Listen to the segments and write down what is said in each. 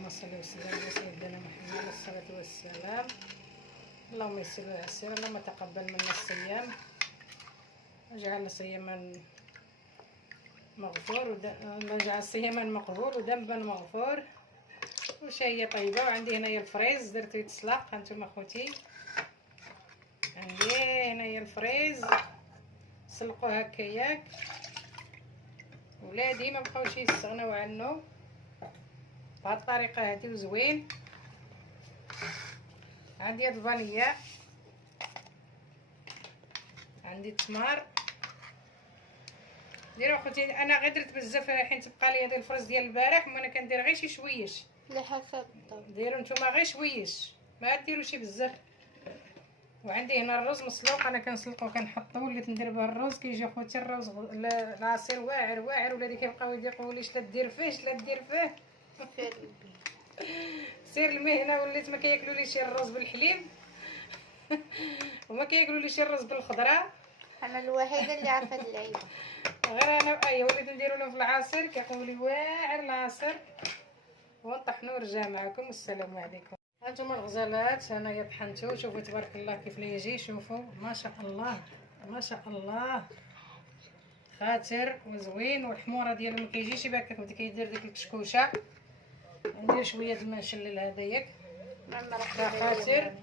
اللهم صل وسلم على سيدنا محمد عليه الصلاة والسلام. اللهم يسر ويسر، اللهم تقبل منا الصيام وجعلنا صياما مغفور وجعل صياما مقبول وذنبا مغفور وشهية طيبة. وعندي هنايا الفريز درتو يتسلق. هانتوما خوتي عندي هنايا الفريز سلقوه هكاياك. ولادي ما بقاوش يستغناو عنه بهاد الطريقه هادي وزوين. عندي هاد الفانيليا، عندي التمر. ديروا اخوتي، انا غير درت بزاف حيت تبقى لي هذا الفرز ديال البارح وانا كندير غير شي شويش. على حسب الطبق. ديروا نتوما غير شويش، ما ديروا شي بزاف. وعندي هنا الرز مسلوق، انا كنسلقو وكنحطو وليت ندير به الرز. كيجي اخوتي الرز العصير واعر واعر. ولادي كيبقاو يقولوا لي شلا دير فيه شلا دير فيه. سير المهنه وليت ما كياكلوليش الرز بالحليب وما كياكلوليش الرز بالخضره. انا الوحيده اللي عارفه هاد اللعيبه. غير انا وليت نديرو له في العصير كيقولوا لي واعر العصير ونطحنو ونرجع معكم. والسلام عليكم. هانتوما الغزالات انايا طحنتو. شوفوا تبارك الله كيف لي يجي. شوفوا ما شاء الله ما شاء الله خاطر وزوين. والحموره ديالو ما كيجيش هكاك بدا كيدير ديك الكشكوشه. ندير شويه الماء نشلل هذا ياك خاطر.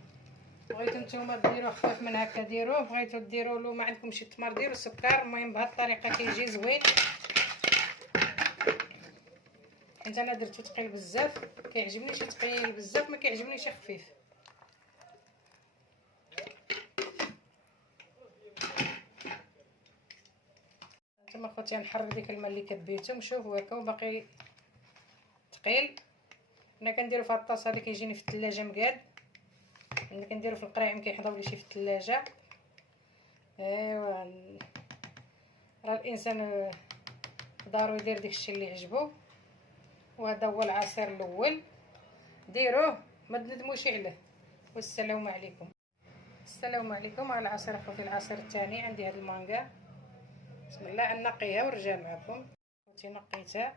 بغيتو نتوما ديروه خفيف من هكا ديروه، بغيتو ديروا له ما عندكمش التمر ديروا السكر. المهم بهذه الطريقه كيجي زوين. حيت انا درتو ثقيل بزاف، كيعجبني شي ثقيل بزاف، ما كيعجبني شي خفيف. نتوما خوتي نحرك ديك الماء اللي كبيتو. شوفوا هكا وباقي ثقيل. انا كنديرو في هاد الطاسه اللي كيجيني في الثلاجه مقاد. ملي كنديرو في القراعي ما كيحضروليش في الثلاجه. ايوا راه الانسان دارو يدير داكشي اللي عجبو. وهذا هو العصير الاول، ديروه ما تندموش عليه. والسلام عليكم. السلام عليكم. على العصير اخوتي، العصير الثاني عندي هاد المانجا. بسم الله نقيها ونرجع معكم. اخوتي نقيتها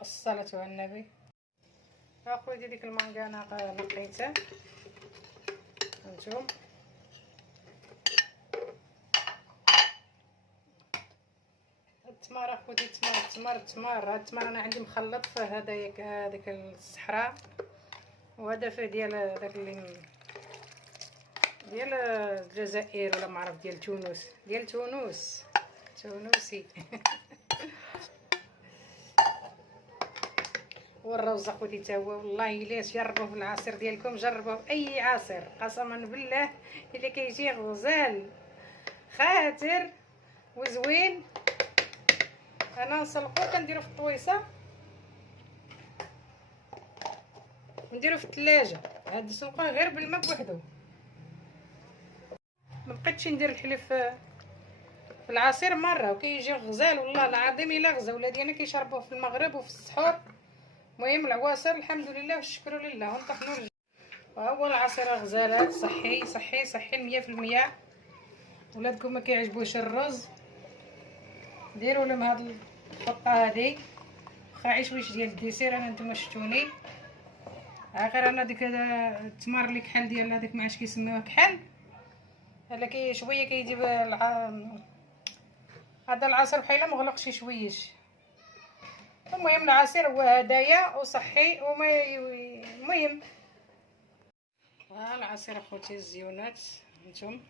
الصلاة على النبي. اخوتي ديك المانجا انا نقيتها. هانتوما التمر اخوتي، التمر انا عندي مخلط فيه هذاك الصحراء وهذا فيه ديال داك اللي ديال الجزائر ولا ما عرف ديال تونس، ديال تونسي والروز اخوتي تا هو. والله الا جربوه في العصير ديالكم، جربوه اي عصير قسما بالله اللي كيجي غزال خاطر وزوين. انا نسلقو كنديرو في الطويصه ونديرو في الثلاجه. هاد نسلقوه غير بالماء بوحدو. ما بقيتش ندير الحليب في العصير مره وكيجي غزال. والله العظيم الا غزا. ولادي انا كيشربوه في المغرب وفي السحور. المهم العواصر الحمد لله والشكر لله. ونطحنوا ونرجع. وهو العصير غزالات صحي صحي صحي 100%. ولادكم ما كيعجبوش الرز ديروا لهم هاد الخطه هادي. واخا عيش ديال الديسير انا نتوما شفتوني. غير انا ديك التمر اللي كحل ديال هذاك ما عرفتش كيسميوه كحل. هذا شويه كيجيب هذا العصير بحال مغلق شي شويش. المهم العصير هو هدايا وصحي المهم العصير اخوتي الزيونات. هانتوما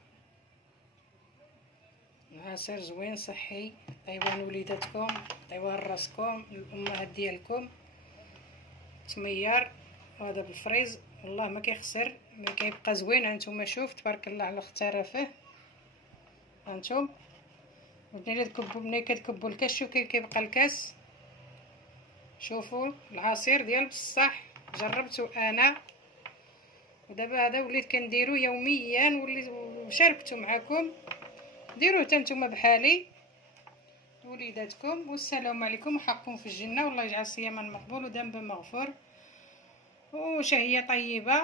العصير زوين صحي. طيبوه لوليداتكم، طيبوه لراسكم، الامهات ديالكم. تمير وهذا بالفريز والله ما كيخسر، ما كيبقى زوين. هانتوما شوف تبارك الله على اخترافه. هانتوما ملي كتكبوا الكاس شوف كيبقى الكاس. شوفوا العصير ديال بصح جربته انا ودابا هذا وليت كنديرو يوميا وشاركته معكم. ديروه حتى نتوما بحالي وليداتكم. والسلام عليكم وحقكم في الجنه. والله يجعل صياما مقبول وذنبا مغفور وشهيه طيبه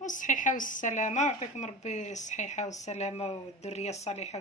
والصحيحه والسلامه. ويعطيكم ربي الصحيحه والسلامه والذريه الصالحه.